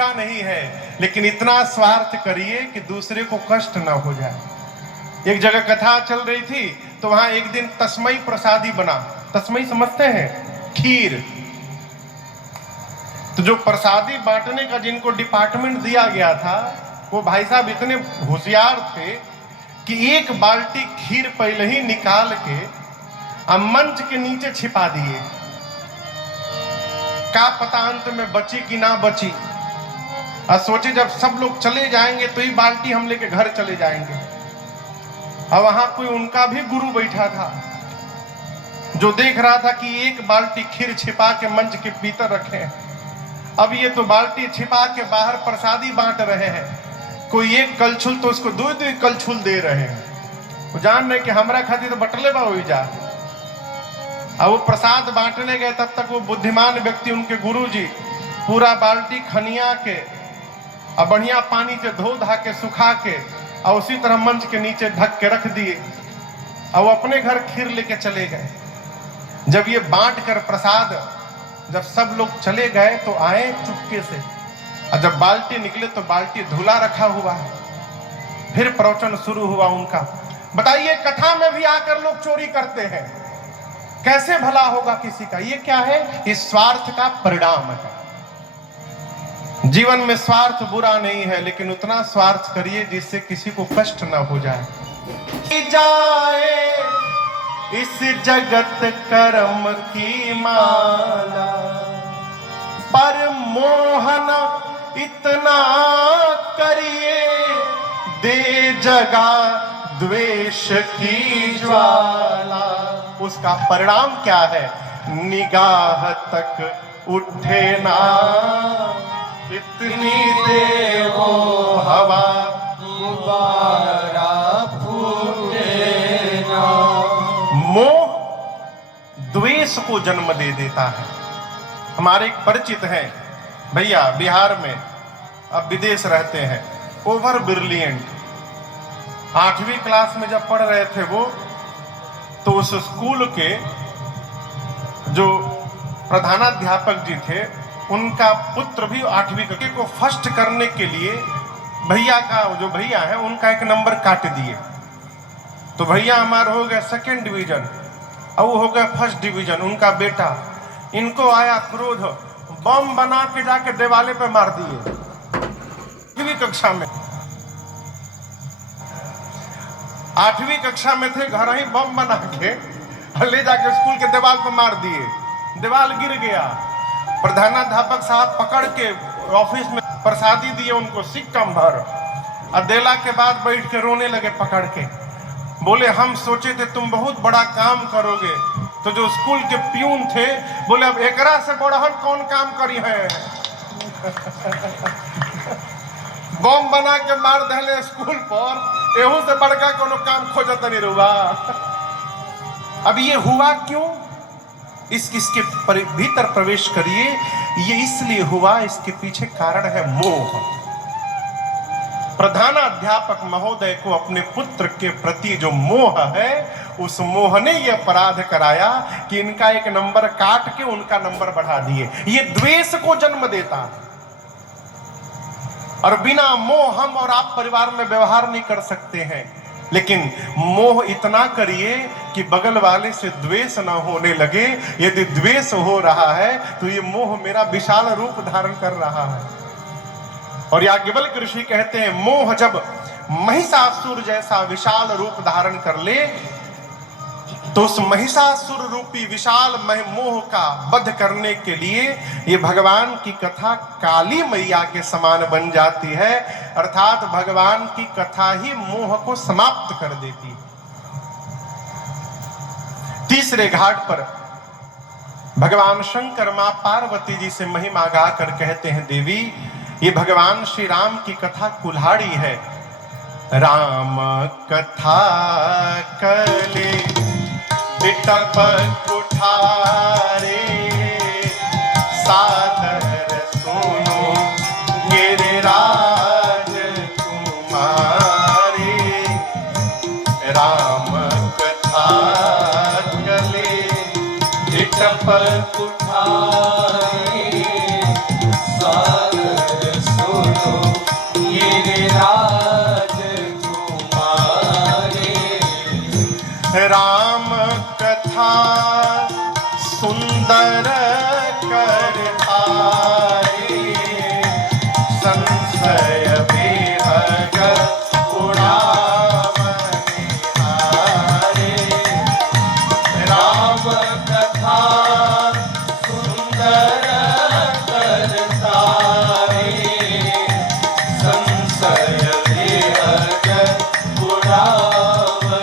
बुरा नहीं है, लेकिन इतना स्वार्थ करिए कि दूसरे को कष्ट ना हो जाए। एक जगह कथा चल रही थी, तो वहां एक दिन तस्मई प्रसादी बना। तस्मई समझते हैं? खीर। तो जो प्रसादी बांटने का जिनको डिपार्टमेंट दिया गया था, वो भाई साहब इतने होशियार थे कि एक बाल्टी खीर पहले ही निकाल के मंच के नीचे छिपा दिए। क्या पता अंत में बची कि ना बची। और सोचे जब सब लोग चले जाएंगे तो ये बाल्टी हम लेके घर चले जाएंगे। और वहां कोई उनका भी गुरु बैठा था, जो देख रहा था कि एक बाल्टी खीर छिपा के मंच के भीतर रखे हैं। अब ये तो बाल्टी छिपा के बाहर प्रसादी बांट रहे हैं। कोई एक कलछुल तो उसको दो दो कलछुल दे रहे हैं। वो जान रहे कि हमरा खातिर तो बटले बा हो जा। अब वो प्रसाद बांटने गए, तब तक वो बुद्धिमान व्यक्ति, उनके गुरुजी, पूरा बाल्टी खनिया के और बढ़िया पानी से धो धा के सुखा के और उसी तरह मंच के नीचे ढक के रख दिए। और वो अपने घर खीर लेके चले गए। जब ये बांट कर प्रसाद, जब सब लोग चले गए तो आए चुपके से, और जब बाल्टी निकले तो बाल्टी धुला रखा हुआ है। फिर प्रवचन शुरू हुआ उनका। बताइए, कथा में भी आकर लोग चोरी करते हैं, कैसे भला होगा किसी का? ये क्या है? इस स्वार्थ का परिणाम है। जीवन में स्वार्थ बुरा नहीं है, लेकिन उतना स्वार्थ करिए जिससे किसी को कष्ट न हो जाए। जाए इस जगत कर्म की माला, पर मोहन इतना करिए, दे जगा द्वेष की ज्वाला। उसका परिणाम क्या है? निगाह तक उठे ना, इतनी दे वो हवा, गुब्बारा फूटे ना। मोह द्वेष को जन्म दे देता है। हमारे एक परिचित हैं भैया, बिहार में, अब विदेश रहते हैं, ओवर ब्रिलियंट। 8वीं क्लास में जब पढ़ रहे थे वो, तो उस स्कूल के जो प्रधानाध्यापक जी थे, उनका पुत्र भी 8वीं कक्षा को फर्स्ट करने के लिए भैया का, जो भैया है उनका एक नंबर काट दिए। तो भैया हमारा हो गया 2nd डिवीजन और वो हो गया 1st डिवीजन। उनका बेटा, इनको आया क्रोध, बम बना के जाके दिवाले पे मार दिए 8वीं कक्षा में। 8वीं कक्षा में थे, घर ही बम बना के ले जाके स्कूल के दीवार पर मार दिए। दीवार गिर गया। प्रधानाध्यापक साहब पकड़ के ऑफिस में प्रसादी दिए उनको, सिक्कम भर, और देला के बाद बैठ के रोने लगे पकड़ के। बोले हम सोचे थे तुम बहुत बड़ा काम करोगे। तो जो स्कूल के प्यून थे बोले अब एकरा से बड़हन कौन काम करी है। बम बना के मार दहले स्कूल पर, एहू से बड़का कोनो काम खोजत नहीं रुआ। अब ये हुआ क्यों? इसके भीतर प्रवेश करिए। ये इसलिए हुआ, इसके पीछे कारण है मोह। प्रधानाध्यापक महोदय को अपने पुत्र के प्रति जो मोह है, उस मोह ने ये अपराध कराया कि इनका एक नंबर काट के उनका नंबर बढ़ा दिए। ये द्वेष को जन्म देता है। और बिना मोह हम और आप परिवार में व्यवहार नहीं कर सकते हैं। लेकिन मोह इतना करिए कि बगल वाले से द्वेष ना होने लगे। यदि द्वेष हो रहा है तो ये मोह मेरा विशाल रूप धारण कर रहा है। और याज्ञवल्क्य ऋषि कहते हैं, मोह जब महिषासुर जैसा विशाल रूप धारण कर ले, तो उस महिषासुर रूपी विशाल मोह का वध करने के लिए ये भगवान की कथा काली मैया के समान बन जाती है। अर्थात भगवान की कथा ही मोह को समाप्त कर देती है। तीसरे घाट पर भगवान शंकर मां पार्वती जी से महिमा गाकर कहते हैं, देवी ये भगवान श्री राम की कथा कुल्हाड़ी है। राम कथा कले बिटप कुठारे, सादर सुनो गिरिराज कुमारी। राम कथा कले बिटप कुठारे, सादर राम कथा सुंदर करतारे, संशय विहग उड़ावनिहारे। राम कथा सुंदर करतारे, संशय विहग उड़ावनिहारे।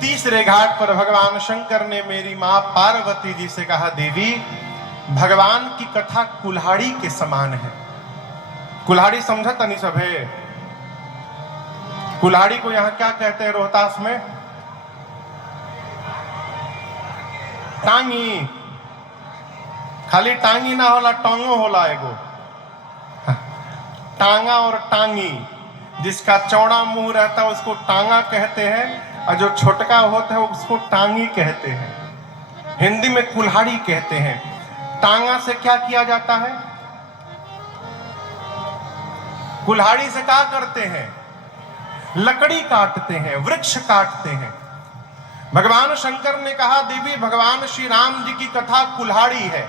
तीसरे घाट पर भगवान शंकर ने मेरी मां पार्वती जी से कहा, देवी भगवान की कथा कुल्हाड़ी के समान है। कुल्हाड़ी समझा तनी सब है? कुल्हाड़ी को यहां क्या कहते हैं रोहतास में? टांगी। खाली टांगी ना होला, टांगो होला एगो। टांगा और टांगी, जिसका चौड़ा मुंह रहता है उसको टांगा कहते हैं, और जो छोटका होता है उसको टांगी कहते हैं। हिंदी में कुल्हाड़ी कहते हैं। टांगा से क्या किया जाता है? कुल्हाड़ी से क्या करते हैं? लकड़ी काटते हैं, वृक्ष काटते हैं। भगवान शंकर ने कहा, देवी भगवान श्री राम जी की कथा कुल्हाड़ी है।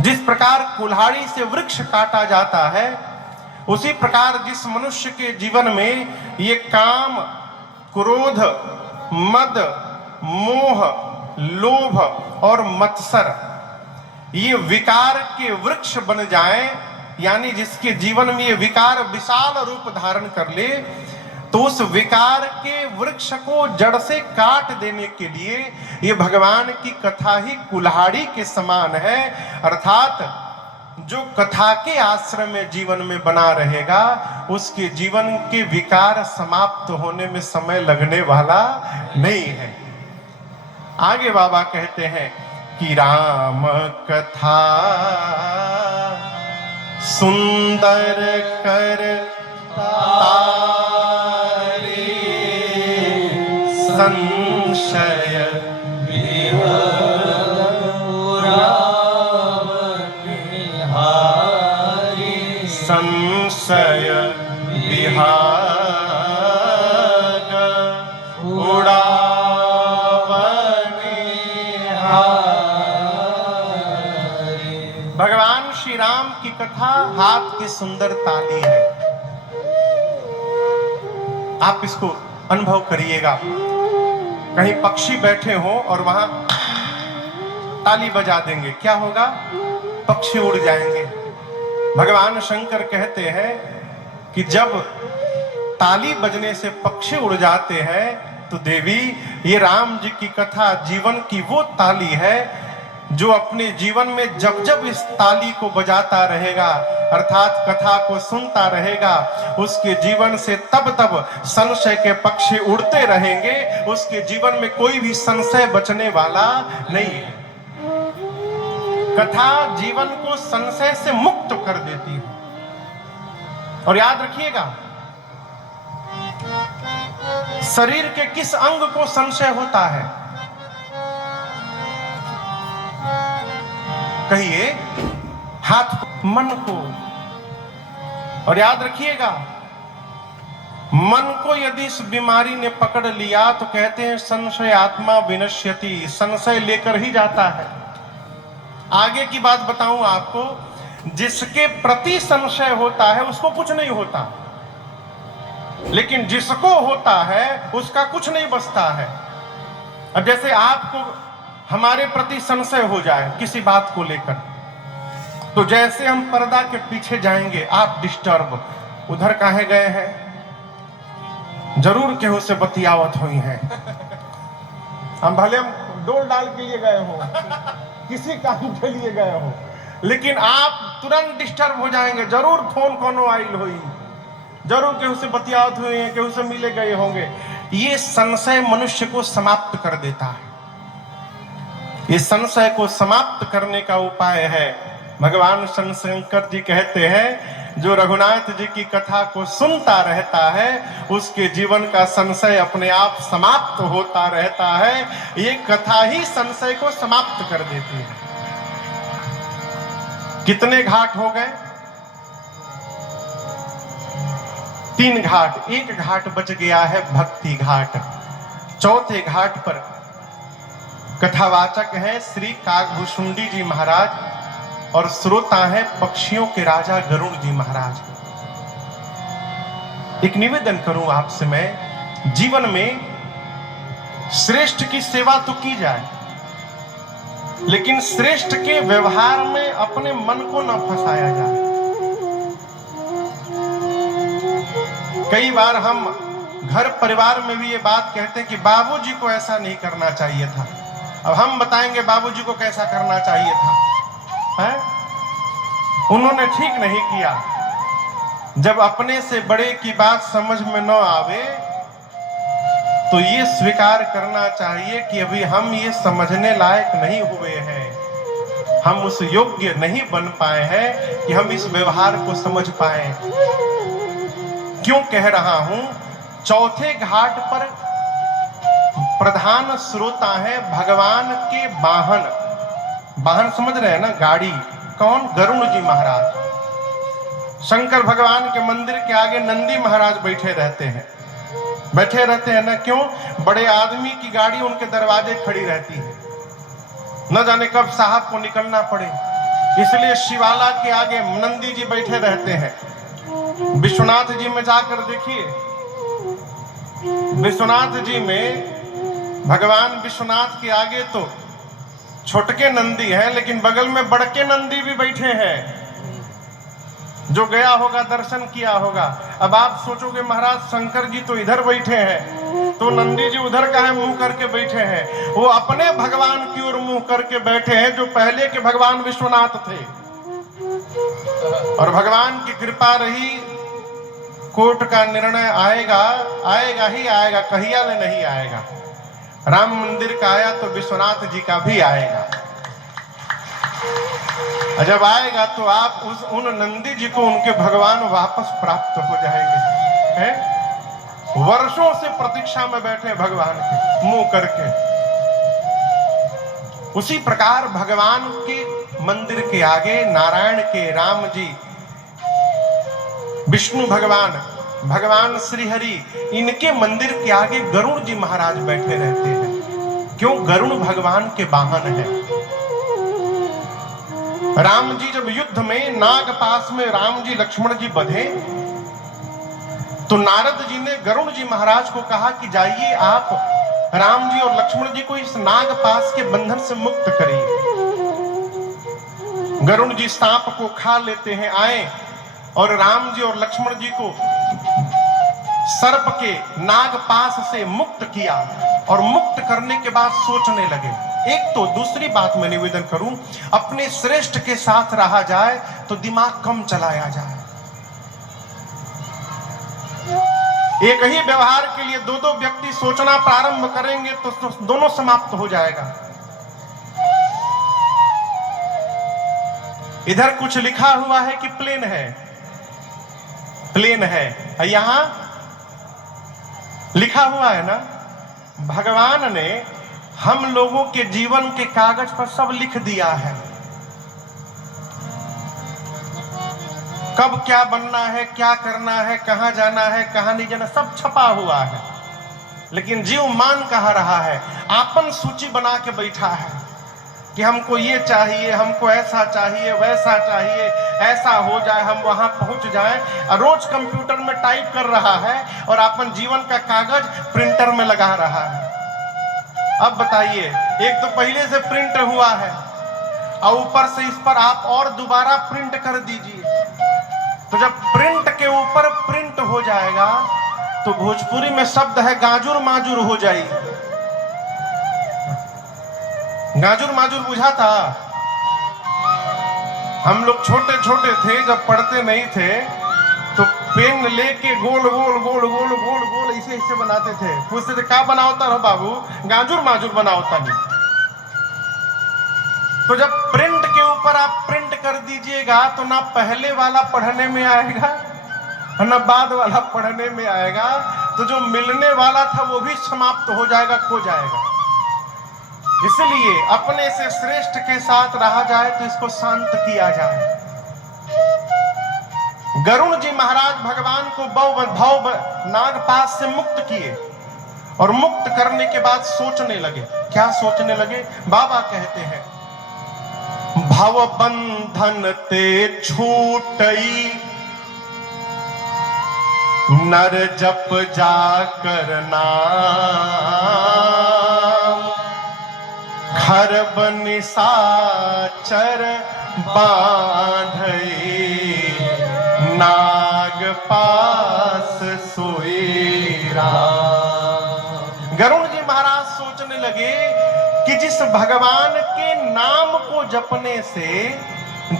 जिस प्रकार कुल्हाड़ी से वृक्ष काटा जाता है, उसी प्रकार जिस मनुष्य के जीवन में ये काम, क्रोध, मद, मोह, लोभ और मत्सर ये विकार के वृक्ष बन जाएं, यानी जिसके जीवन में ये विकार विशाल रूप धारण कर ले, तो उस विकार के वृक्ष को जड़ से काट देने के लिए ये भगवान की कथा ही कुल्हाड़ी के समान है। अर्थात जो कथा के आश्रय में जीवन में बना रहेगा, उसके जीवन के विकार समाप्त होने में समय लगने वाला नहीं है। आगे बाबा कहते हैं कि राम कथा सुंदर करतारे, संशय विहग उड़ावनिहारे। संशय विहग उड़ावनिहारे। भगवान श्री राम की कथा हाथ की सुंदर ताली है। आप इसको अनुभव करिएगा। कहीं पक्षी बैठे हो और वहां ताली बजा देंगे, क्या होगा? पक्षी उड़ जाएंगे। भगवान शंकर कहते हैं कि जब ताली बजने से पक्षी उड़ जाते हैं, तो देवी ये राम जी की कथा जीवन की वो ताली है जो अपने जीवन में जब जब इस ताली को बजाता रहेगा, अर्थात कथा को सुनता रहेगा, उसके जीवन से तब तब संशय के पक्षी उड़ते रहेंगे। उसके जीवन में कोई भी संशय बचने वाला नहीं है। कथा जीवन को संशय से मुक्त कर देती है। और याद रखिएगा, शरीर के किस अंग को संशय होता है? कहिए। हाथ को, मन को। और याद रखिएगा, मन को यदि इस बीमारी ने पकड़ लिया तो कहते हैं संशय आत्मा विनश्यति, संशय लेकर ही जाता है। आगे की बात बताऊं आपको, जिसके प्रति संशय होता है उसको कुछ नहीं होता, लेकिन जिसको होता है उसका कुछ नहीं बचता है। अब जैसे आपको हमारे प्रति संशय हो जाए किसी बात को लेकर, तो जैसे हम पर्दा के पीछे जाएंगे, आप डिस्टर्ब, उधर काहे गए हैं, जरूर केहू से बतियावत हुई हैं। हम भले हम डोल डाल के लिए गए हो, किसी काम के लिए गए हो, लेकिन आप तुरंत डिस्टर्ब हो जाएंगे। जरूर फोन कोनो आइल हुई, जरूर केहू से बतियावत हुई है, केहू से मिले गए होंगे। ये संशय मनुष्य को समाप्त कर देता है। ये संशय को समाप्त करने का उपाय है। भगवान शंकर जी कहते हैं, जो रघुनाथ जी की कथा को सुनता रहता है उसके जीवन का संशय अपने आप समाप्त होता रहता है। ये कथा ही संशय को समाप्त कर देती है। कितने घाट हो गए? 3 घाट, एक घाट बच गया है भक्ति घाट। चौथे घाट पर कथावाचक हैं श्री काकभुशुंडी जी महाराज और श्रोता हैं पक्षियों के राजा गरुड़ जी महाराज। एक निवेदन करूं आपसे मैं, जीवन में श्रेष्ठ की सेवा तो की जाए, लेकिन श्रेष्ठ के व्यवहार में अपने मन को न फंसाया जाए। कई बार हम घर परिवार में भी ये बात कहते हैं कि बाबूजी को ऐसा नहीं करना चाहिए था। अब हम बताएंगे बाबूजी को कैसा करना चाहिए था, है? उन्होंने ठीक नहीं किया। जब अपने से बड़े की बात समझ में न आवे तो ये स्वीकार करना चाहिए कि अभी हम ये समझने लायक नहीं हुए हैं, हम उस योग्य नहीं बन पाए हैं कि हम इस व्यवहार को समझ पाए। क्यों कह रहा हूं? चौथे घाट पर प्रधान श्रोता है भगवान के वाहन। वाहन समझ रहे हैं ना, गाड़ी। कौन? गरुड़ जी महाराज। शंकर भगवान के मंदिर के आगे नंदी महाराज बैठे रहते हैं ना। क्यों? बड़े आदमी की गाड़ी उनके दरवाजे खड़ी रहती है, न जाने कब साहब को निकलना पड़े, इसलिए शिवाला के आगे नंदी जी बैठे रहते हैं। विश्वनाथ जी में जाकर देखिए, विश्वनाथ जी में भगवान विश्वनाथ के आगे तो छोटके नंदी हैं, लेकिन बगल में बड़के नंदी भी बैठे हैं। जो गया होगा दर्शन किया होगा। अब आप सोचोगे महाराज शंकर जी तो इधर बैठे हैं, तो नंदी जी उधर का है मुंह करके बैठे हैं। वो अपने भगवान की ओर मुंह करके बैठे हैं, जो पहले के भगवान विश्वनाथ थे। और भगवान की कृपा रही, कोर्ट का निर्णय आएगा ही आएगा, कहिया ले नहीं आएगा। राम मंदिर का आया तो विश्वनाथ जी का भी आएगा। जब आएगा तो आप उन नंदी जी को उनके भगवान वापस प्राप्त हो जाएंगे, हैं? वर्षों से प्रतीक्षा में बैठे भगवान के मुंह करके। उसी प्रकार भगवान के मंदिर के आगे नारायण के राम जी, विष्णु भगवान, भगवान श्री हरि, इनके मंदिर के आगे गरुड़ जी महाराज बैठे रहते हैं। क्यों? गरुड़ भगवान के वाहन है। राम जी जब युद्ध में नागपास में राम जी लक्ष्मण जी बंधे, तो नारद जी ने गरुड़ जी महाराज को कहा कि जाइए आप राम जी और लक्ष्मण जी को इस नागपास के बंधन से मुक्त करिए। गरुड़ जी सांप को खा लेते हैं, आए और राम जी और लक्ष्मण जी को सर्प के नागपास से मुक्त किया। और मुक्त करने के बाद सोचने लगे। एक तो दूसरी बात मैं निवेदन करूं, अपने श्रेष्ठ के साथ रहा जाए तो दिमाग कम चलाया जाए। एक ही व्यवहार के लिए दो व्यक्ति सोचना प्रारंभ करेंगे तो दोनों समाप्त हो जाएगा। इधर कुछ लिखा हुआ है कि प्लेन है, प्लेन है, यहां लिखा हुआ है ना, भगवान ने हम लोगों के जीवन के कागज पर सब लिख दिया है। कब क्या बनना है, क्या करना है, कहां जाना है, कहां नहीं जाना, सब छपा हुआ है। लेकिन जीव मान कहा रहा है, आपन सूची बना के बैठा है कि हमको ये चाहिए, हमको ऐसा चाहिए, वैसा चाहिए, ऐसा हो जाए, हम वहां पहुंच जाएं। रोज कंप्यूटर में टाइप कर रहा है और अपन जीवन का कागज प्रिंटर में लगा रहा है। अब बताइए, एक तो पहले से प्रिंट हुआ है और ऊपर से इस पर आप और दोबारा प्रिंट कर दीजिए। तो जब प्रिंट के ऊपर प्रिंट हो जाएगा तो भोजपुरी में शब्द है गाजुर माजुर हो जाएगी। गाजुर माजुर बुझा था? हम लोग छोटे छोटे थे, जब पढ़ते नहीं थे तो पेन लेके गोल गोल गोल गोल गोल गोल ऐसे ऐसे बनाते थे। पूछते थे क्या बनाओता रहो बाबू? गाजुर माजुर बनाओता नहीं। तो जब प्रिंट के ऊपर आप प्रिंट कर दीजिएगा तो ना पहले वाला पढ़ने में आएगा ना बाद वाला पढ़ने में आएगा, तो जो मिलने वाला था वो भी समाप्त हो जाएगा, खो जाएगा। इसलिए अपने से श्रेष्ठ के साथ रहा जाए तो इसको शांत किया जाए। गरुड़ जी महाराज भगवान को भव नागपाश से मुक्त किए और मुक्त करने के बाद सोचने लगे। क्या सोचने लगे? बाबा कहते हैं, भव बंधन ते छूटई, नर जप जाकर नाम, खरब निशाचर बांधई, नाग पास सोई राम। गरुड़ जी महाराज सोचने लगे कि जिस भगवान के नाम को जपने से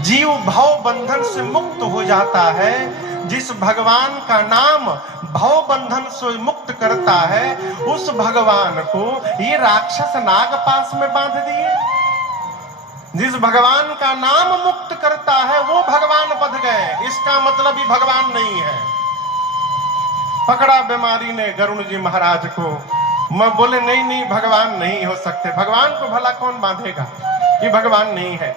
जीव भव बंधन से मुक्त हो जाता है, जिस भगवान का नाम भव बंधन से मुक्त करता है, उस भगवान को ये राक्षस नागपाश में बांध दिए। जिस भगवान का नाम मुक्त करता है वो भगवान बध गए, इसका मतलब ही भगवान नहीं है। पकड़ा बीमारी ने गरुड़ जी महाराज को। मैं बोले नहीं नहीं, भगवान नहीं हो सकते, भगवान को भला कौन बांधेगा, ये भगवान नहीं है।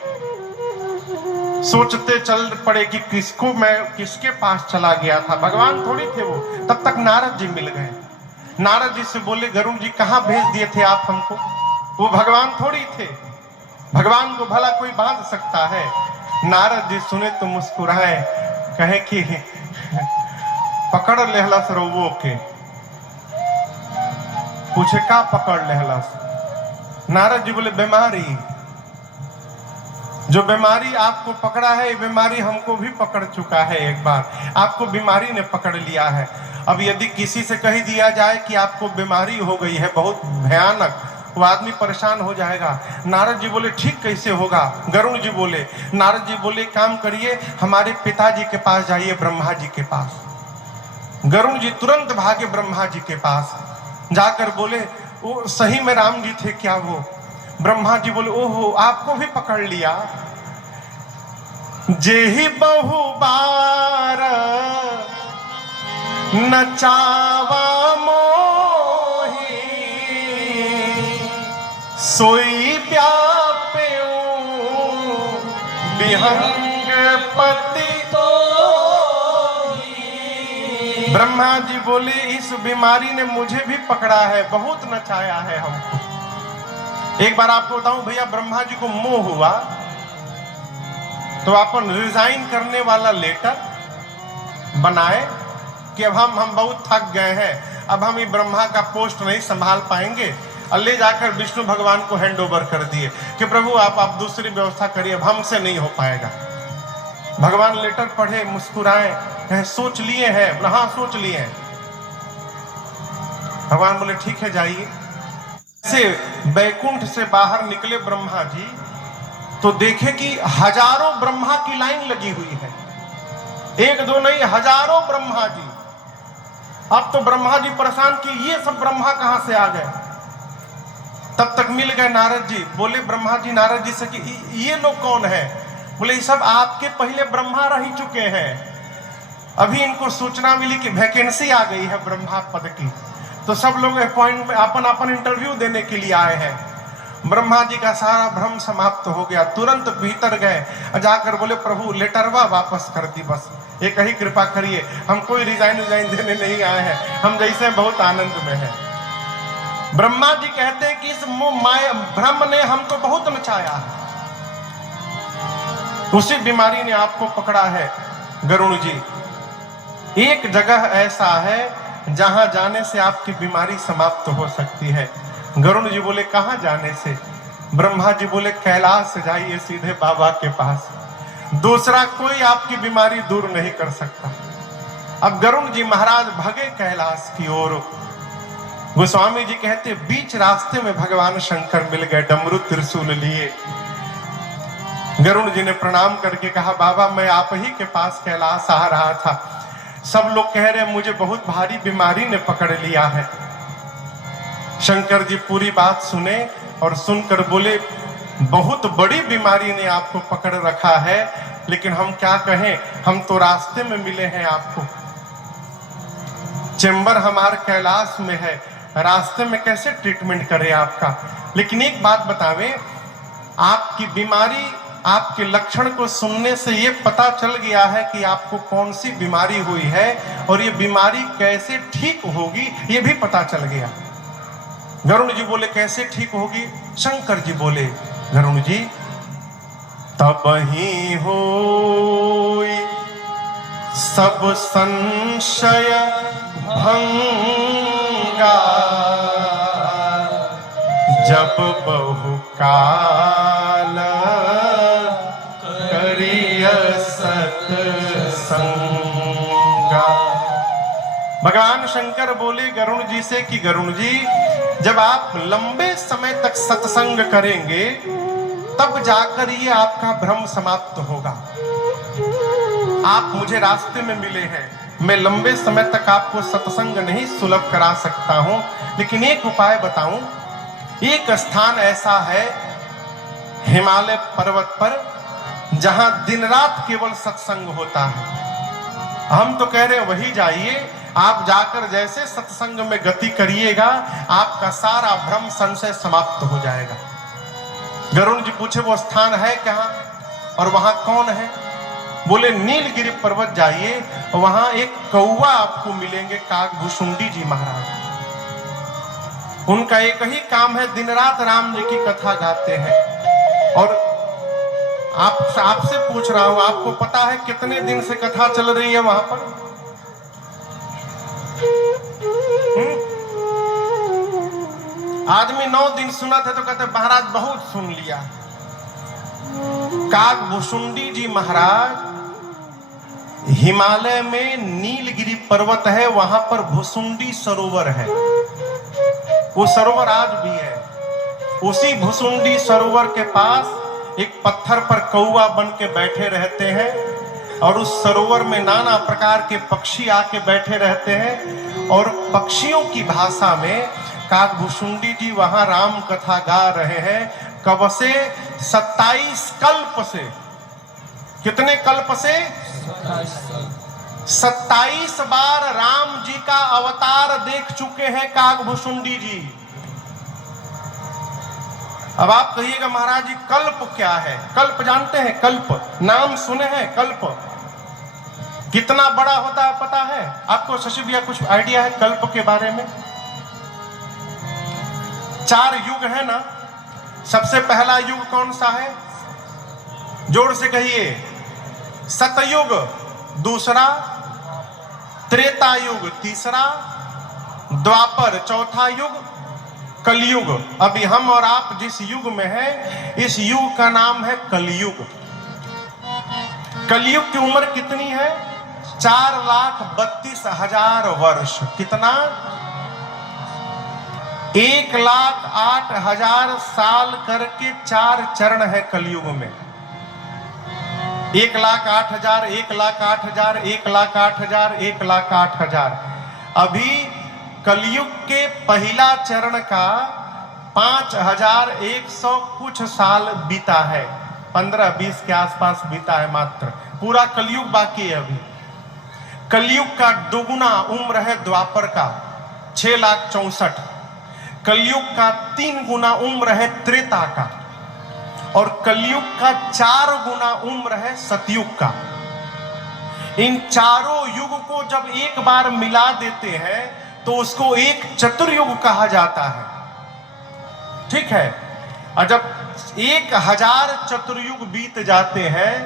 सोचते चल पड़े कि किसके पास चला गया था, भगवान थोड़ी थे वो। तब तक नारद जी मिल गए। नारद जी से बोले, गरुड़ जी कहाँ भेज दिए थे आप हमको? वो भगवान थोड़ी थे, भगवान को भला कोई बांध सकता है? नारद जी सुने तो मुस्कुराए, कहे कि पकड़ लेहलस रोवो के। पूछे का पकड़ लेहलस? नारद जी बोले, बीमारी। जो बीमारी आपको पकड़ा है, ये बीमारी हमको भी पकड़ चुका है एक बार, आपको बीमारी ने पकड़ लिया है। अब यदि किसी से कह दिया जाए कि आपको बीमारी हो गई है बहुत भयानक, वो आदमी परेशान हो जाएगा। नारद जी बोले, ठीक कैसे होगा? गरुड़ जी बोले, नारद जी बोले, काम करिए, हमारे पिताजी के पास जाइए, ब्रह्मा जी के पास। गरुड़ जी तुरंत भागे ब्रह्मा जी के पास, जाकर बोले, वो सही में राम जी थे क्या वो? ब्रह्मा जी बोले, ओहो, आपको भी पकड़ लिया। जेहि बहु बार नचावा मोही, सोई व्याप्यो विहंग पति तो। ब्रह्मा जी बोले, इस बीमारी ने मुझे भी पकड़ा है, बहुत नचाया है हमको। एक बार आपको बताऊं भैया, ब्रह्मा जी को मोह हुआ तो अपन रिजाइन करने वाला लेटर बनाए कि अब हम बहुत थक गए हैं, अब हम ये ब्रह्मा का पोस्ट नहीं संभाल पाएंगे, और ले जाकर विष्णु भगवान को हैंड ओवर कर दिए कि प्रभु आप दूसरी व्यवस्था करिए, अब हमसे नहीं हो पाएगा। भगवान लेटर पढ़े, मुस्कुराए, कहे सोच लिए हैं? बोले हाँ सोच लिए हैं। भगवान बोले ठीक है जाइए। से बैकुंठ से बाहर निकले ब्रह्मा जी तो देखे कि हजारों ब्रह्मा की लाइन लगी हुई है, एक दो नहीं, हजारों ब्रह्मा जी। अब तो ब्रह्मा जी परेशान कि ये सब ब्रह्मा कहां से आ गए। तब तक मिल गए नारद जी। बोले ब्रह्मा जी नारद जी से कि ये लोग कौन है? बोले ये सब आपके पहले ब्रह्मा रह चुके हैं, अभी इनको सूचना मिली कि वैकेंसी आ गई है ब्रह्मा पद की, तो सब लोग अपॉइंटमेंट अपन इंटरव्यू देने के लिए आए हैं। ब्रह्मा जी का सारा भ्रम समाप्त हो गया, तुरंत भीतर गए, जाकर बोले प्रभु लेटरवा वापस कर दी, बस एक ही कृपा करिए, हम कोई रिजाइन देने नहीं आए हैं, हम जैसे बहुत आनंद में हैं। ब्रह्मा जी कहते हैं कि इस माया भ्रम ने हमको बहुत नचाया है, उसी बीमारी ने आपको पकड़ा है। गरुड़ जी, एक जगह ऐसा है जहां जाने से आपकी बीमारी समाप्त हो सकती है। गरुड़ जी बोले कहां जाने से? ब्रह्मा जी बोले कैलाश जाइए सीधे बाबा के पास, दूसरा कोई आपकी बीमारी दूर नहीं कर सकता। अब गरुड़ जी महाराज भगे कैलाश की ओर। गोस्वामी जी कहते बीच रास्ते में भगवान शंकर मिल गए डमरू त्रिशूल लिए। गरुड़ जी ने प्रणाम करके कहा बाबा मैं आप ही के पास कैलाश आ रहा था, सब लोग कह रहे मुझे बहुत भारी बीमारी ने पकड़ लिया है। शंकर जी पूरी बात सुने और सुनकर बोले बहुत बड़ी बीमारी ने आपको पकड़ रखा है, लेकिन हम क्या कहें, हम तो रास्ते में मिले हैं आपको, चेंबर हमारे कैलाश में है, रास्ते में कैसे ट्रीटमेंट करें आपका। लेकिन एक बात बतावें, आपकी बीमारी आपके लक्षण को सुनने से ये पता चल गया है कि आपको कौन सी बीमारी हुई है और ये बीमारी कैसे ठीक होगी ये भी पता चल गया। गरुण जी बोले कैसे ठीक होगी? शंकर जी बोले गरुण जी तबहि होई सब संशय भंगा जब बहुकाल करिय सत्संगा। भगवान शंकर बोले गरुण जी से कि गरुण जी जब आप लंबे समय तक सत्संग करेंगे तब जाकर ये आपका भ्रम समाप्त होगा। आप मुझे रास्ते में मिले हैं, मैं लंबे समय तक आपको सत्संग नहीं सुलभ करा सकता हूं, लेकिन एक उपाय बताऊं। एक स्थान ऐसा है हिमालय पर्वत पर जहां दिन रात केवल सत्संग होता है। हम तो कह रहे हैं वही जाइए, आप जाकर जैसे सत्संग में गति करिएगा आपका सारा भ्रम संशय समाप्त हो जाएगा। गरुण जी पूछे वो स्थान है कहां और वहां कौन है? बोले नीलगिरी पर्वत जाइए, वहां एक कौवा आपको मिलेंगे, काकभुशुंडी जी महाराज। उनका एक ही काम है, दिन रात राम जी की कथा गाते हैं। और आपसे पूछ रहा हूं, आपको पता है कितने दिन से कथा चल रही है वहां पर? आदमी 9 दिन सुना था तो कहते महाराज बहुत सुन लिया। काकभुशुंडी जी महाराज हिमालय में नीलगिरी पर्वत है, वहां पर भुसुंडी सरोवर है। वो सरोवर आज भी है। उसी भुसुंडी सरोवर के पास एक पत्थर पर कौवा बन के बैठे रहते हैं और उस सरोवर में नाना प्रकार के पक्षी आके बैठे रहते हैं और पक्षियों की भाषा में काकभुशुंडी जी वहां राम कथा गा रहे हैं। कब से? 27 कल्प से। कितने कल्प से? 27 बार राम जी का अवतार देख चुके हैं काकभुशुंडी जी। अब आप कहिएगा महाराज जी कल्प क्या है? कल्प जानते हैं? कल्प नाम सुने हैं? कल्प कितना बड़ा होता है पता है आपको? शशि भैया कुछ आइडिया है कल्प के बारे में? 4 युग है ना। सबसे पहला युग कौन सा है? जोर से कहिए। सतयुग, दूसरा त्रेता युग, तीसरा द्वापर, चौथा युग कलयुग। अभी हम और आप जिस युग में हैं इस युग का नाम है कलयुग। कलयुग की उम्र कितनी है? 4,32,000 वर्ष। कितना? 1,08,000 साल करके 4 चरण है कलयुग में। 1,08,000, 1,08,000, 1,08,000, 1,08,000। अभी कलयुग के पहला चरण का 5,100 कुछ साल बीता है, 15-20 के आसपास बीता है मात्र। पूरा कलयुग बाकी है अभी। कलयुग का दोगुना उम्र है द्वापर का, 6,64,000। कलयुग का 3 गुना उम्र है त्रेता का और कलयुग का 4 गुना उम्र है सतयुग का। इन चारों युग को जब एक बार मिला देते हैं तो उसको एक चतुर्युग कहा जाता है। ठीक है। और जब 1000 चतुर्युग बीत जाते हैं,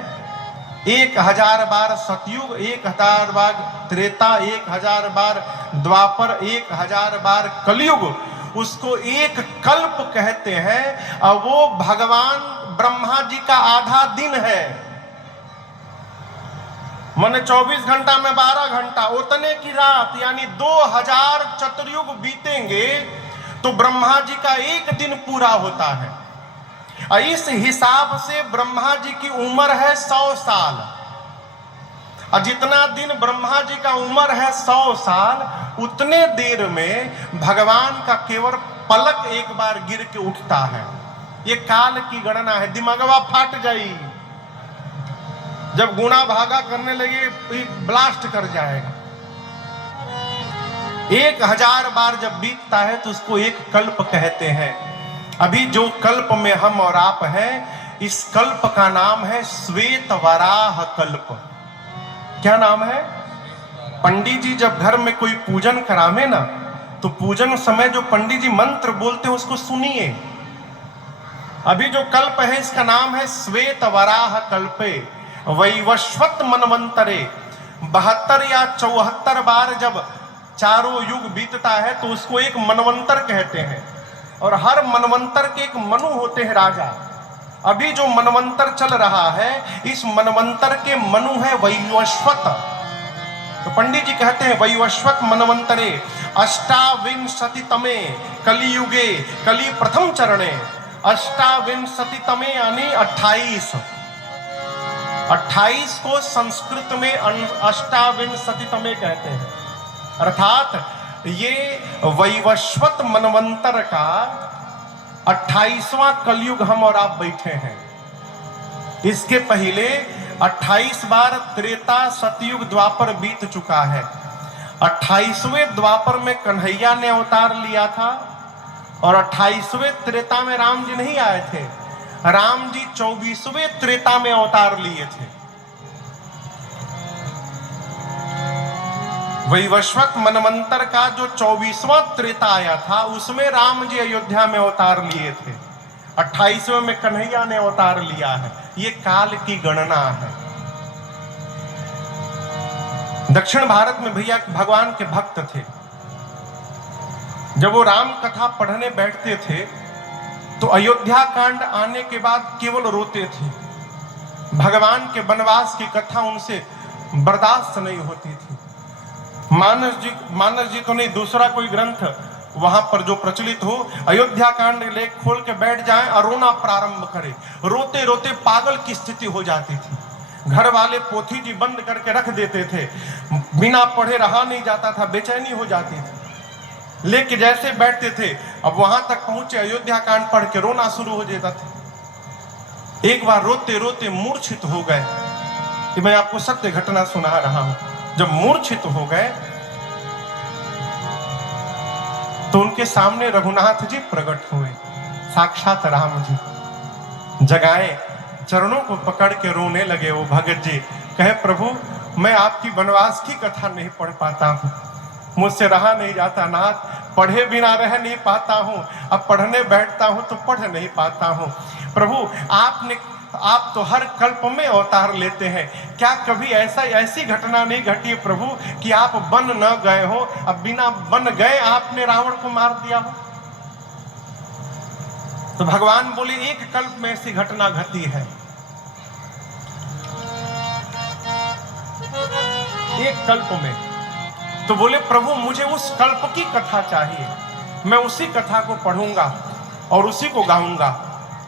1000 बार सतयुग, 1000 बार त्रेता, 1000 बार द्वापर, 1000 बार कलयुग, उसको एक कल्प कहते हैं। और वो भगवान ब्रह्मा जी का आधा दिन है। माने 24 घंटा में 12 घंटा, उतने की रात, यानी 2000 चतुर्युग बीतेंगे तो ब्रह्मा जी का एक दिन पूरा होता है। और इस हिसाब से ब्रह्मा जी की उम्र है 100 साल। और जितना दिन ब्रह्मा जी का उम्र है 100 साल, उतने देर में भगवान का केवल पलक एक बार गिर के उठता है। ये काल की गणना है। दिमागवा फाट जाई, जब गुणा भागा करने लगे ब्लास्ट कर जाएगा। 1000 बार जब बीतता है तो उसको एक कल्प कहते हैं। अभी जो कल्प में हम और आप हैं, इस कल्प का नाम है श्वेत वराह कल्प। क्या नाम है? पंडित जी जब घर में कोई पूजन करावे ना, तो पूजन समय जो पंडित जी मंत्र बोलते हैं उसको सुनिए। अभी जो कल्प है इसका नाम है श्वेत वराह कल्पे वैवस्वत मनवंतरे। 72 या 74 बार जब चारों युग बीतता है तो उसको एक मनवंतर कहते हैं, और हर मनवंतर के एक मनु होते हैं राजा। अभी जो मनवंतर चल रहा है इस मनवंतर के मनु है वैवस्वत। तो पंडित जी कहते हैं वैवस्वत मनवंतरे अष्टाविंशतितमे कलियुगे कली प्रथम चरणे। अष्टाविंशतितमे यानी 28 को संस्कृत में अष्टाविंशतितमे कहते हैं। अर्थात ये वैवस्वत मनवंतर का 28वां कलयुग हम और आप बैठे हैं। इसके पहले 28 बार त्रेता सतयुग द्वापर बीत चुका है। 28वें द्वापर में कन्हैया ने अवतार लिया था, और 28वें त्रेता में राम जी नहीं आए थे। राम जी 24वें त्रेता में अवतार लिए थे। वैवस्वत मनवंतर का जो 24वां त्रेता आया था उसमें राम जी अयोध्या में अवतार लिए थे। 28वें में कन्हैया ने अवतार लिया है। ये काल की गणना है। दक्षिण भारत में भैया भगवान के भक्त थे। जब वो राम कथा पढ़ने बैठते थे तो अयोध्या कांड आने के बाद केवल रोते थे। भगवान के वनवास की कथा उनसे बर्दाश्त नहीं होती थी। मानस जी तो नहीं, दूसरा कोई ग्रंथ वहां पर जो प्रचलित हो, अयोध्या कांड लेख खोल के बैठ जाएं और रोना प्रारंभ करें। रोते रोते पागल की स्थिति हो जाती थी। घर वाले पोथी जी बंद करके रख देते थे, बिना पढ़े रहा नहीं जाता था, बेचैनी हो जाती थी। लेके जैसे बैठते थे अब वहां तक पहुंचे, अयोध्या कांड पढ़ के रोना शुरू हो जाता था। एक बार रोते रोते मूर्छित हो गए। कि मैं आपको सत्य घटना सुना रहा हूं। जब मूर्छित हो गए तो उनके सामने रघुनाथ जी प्रकट हुए, साक्षात राम जी। जगाए, चरणों को पकड़ के रोने लगे वो भगत जी। कहे प्रभु मैं आपकी वनवास की कथा नहीं पढ़ पाता हूँ, मुझसे रहा नहीं जाता नाथ, पढ़े बिना रह नहीं पाता हूँ, अब पढ़ने बैठता हूँ तो पढ़ नहीं पाता हूँ। प्रभु आप तो हर कल्प में अवतार लेते हैं, क्या कभी ऐसी घटना नहीं घटी प्रभु कि आप बन न गए हो, अब बिना बन गए आपने रावण को मार दिया हो? तो भगवान बोले एक कल्प में ऐसी घटना घटी है। एक कल्प में। तो बोले प्रभु मुझे उस कल्प की कथा चाहिए, मैं उसी कथा को पढ़ूंगा और उसी को गाऊंगा।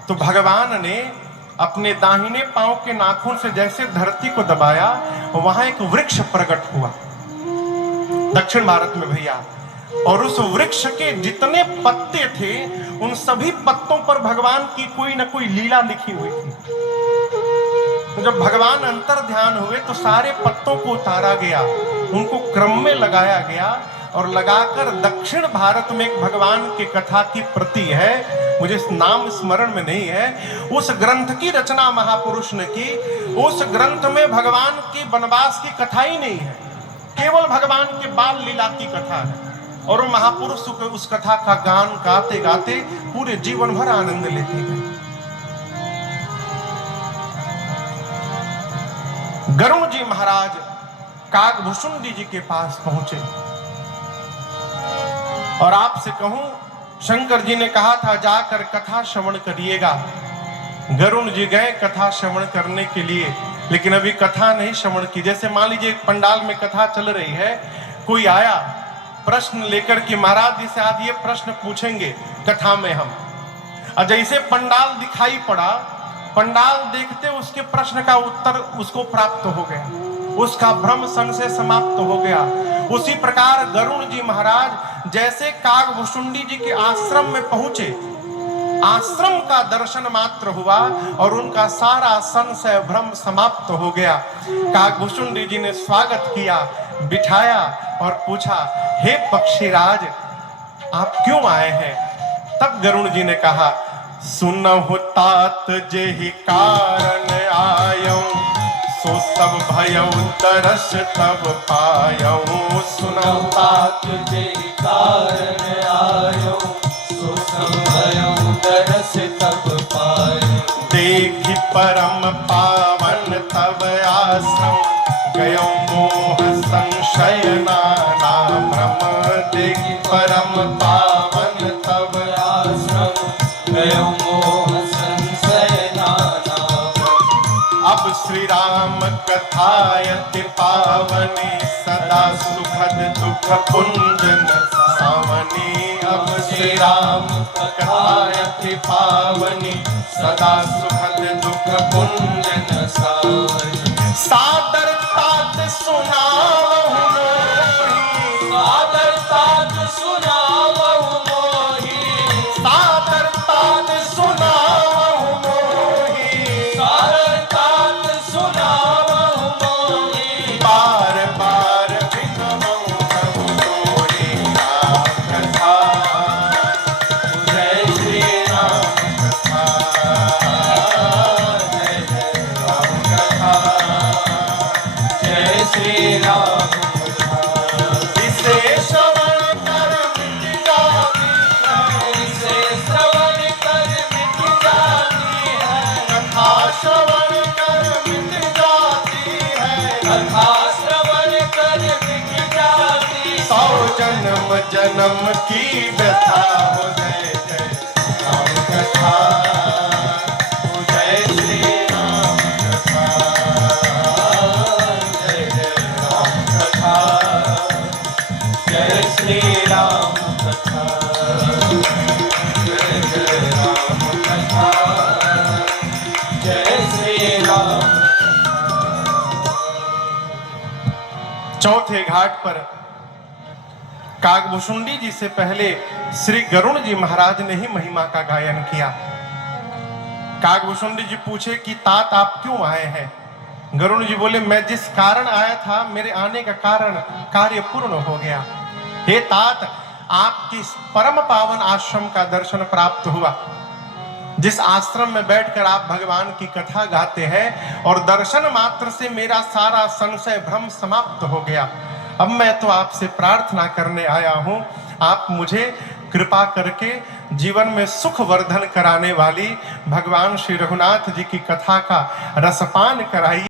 तो भगवान ने अपने दाहिने पांव के नाखून से जैसे धरती को दबाया, वहां एक वृक्ष प्रकट हुआ दक्षिण भारत में भैया, और उस वृक्ष के जितने पत्ते थे उन सभी पत्तों पर भगवान की कोई न कोई लीला लिखी हुई थी। तो जब भगवान अंतर ध्यान हुए तो सारे पत्तों को उतारा गया, उनको क्रम में लगाया गया, और लगाकर दक्षिण भारत में एक भगवान की कथा की प्रति है, मुझे नाम स्मरण में नहीं है, उस ग्रंथ की रचना महापुरुष ने की। उस ग्रंथ में भगवान के वनवास की कथा ही नहीं है, केवल भगवान के बाल लीला की कथा है। और वो महापुरुष उस कथा का गान गाते गाते पूरे जीवन भर आनंद लेते गए। गरुण जी महाराज कागभूषुंडी जी के पास पहुंचे, और आपसे कहूं शंकर जी ने कहा था जाकर कथा श्रवण करिएगा। गरुण जी गए कथा श्रवण करने के लिए, लेकिन अभी कथा नहीं श्रवण की। जैसे मान लीजिए पंडाल में कथा चल रही है, कोई आया प्रश्न लेकर के महाराज जी से आज ये प्रश्न पूछेंगे कथा में हम, और जैसे पंडाल दिखाई पड़ा, पंडाल देखते उसके प्रश्न का उत्तर उसको प्राप्त हो गया, उसका भ्रम संशय समाप्त हो गया। उसी प्रकार गरुण जी महाराज जैसे कागभूषुंडी जी के आश्रम में पहुंचे, आश्रम का दर्शन मात्र हुआ और उनका सारा संशय भ्रम समाप्त हो गया। कागभूषुंडी जी ने स्वागत किया, बिठाया और पूछा हे पक्षीराज आप क्यों आए हैं? तब गरुण जी ने कहा सुनहु तात जेहि कारण आयौ, सो सब भयौ तरस तब पायौ। सुनहु तात जेहि कारण आयौ, सो सब भयौ तरस तब पायौ। देखि परम पावन तब आश्रम, गयो मोह संशय नाना भ्रम। देखि परम पावन तब आश्रम, गयो मोह संशय नाना भ्रम। अब श्री राम कथायति पावनी, सदा सुखद दुख पुंजन सावनी। अब श्री राम कथायति पावनी, सदा सुखद दुख पुंजन सावनी। सादर तात सुनावहु मोहि, सादर तात सुनावहु मोहि, सादर तात सुनावहु मोहि। सादर तात सुनावहु मोहि। बार बार बिनवहु तब तोहि राम कथा। जय श्री राम कथा, जय जय राम कथा। जय श्री राम कथा। इसे श्रवण कर मिट जाती है, इसे श्रवण कर मिट जाती है, कथा श्रवण कर मिट जाती है। कथा श्रवण कर मिट जाती। 100 जन्म जन्म की व्यथा हो। जय जय राम कथा, हो जय श्री राम कथा। जय जय राम कथा, जय श्री राम कथा। जय जय राम कथा। जय श्री राम। चौथे घाट पर कागभुशुंडी जी से पहले श्री गरुण जी महाराज ने ही महिमा का गायन किया। कागभुशुंडी जी पूछे कि तात आप क्यों आए हैं? गरुण जी बोले, मैं जिस कारण आया था, मेरे आने का कारण कार्य पूर्ण हो गया। हे तात, आपकी इस परम पावन आश्रम का दर्शन प्राप्त हुआ, जिस आश्रम में बैठकर आप भगवान की कथा गाते हैं, और दर्शन मात्र से मेरा सारा संशय भ्रम समाप्त हो गया। अब मैं तो आपसे प्रार्थना करने आया हूं, आप मुझे कृपा करके जीवन में सुख वर्धन कराने वाली भगवान श्री रघुनाथ जी की कथा का रसपान कराइए।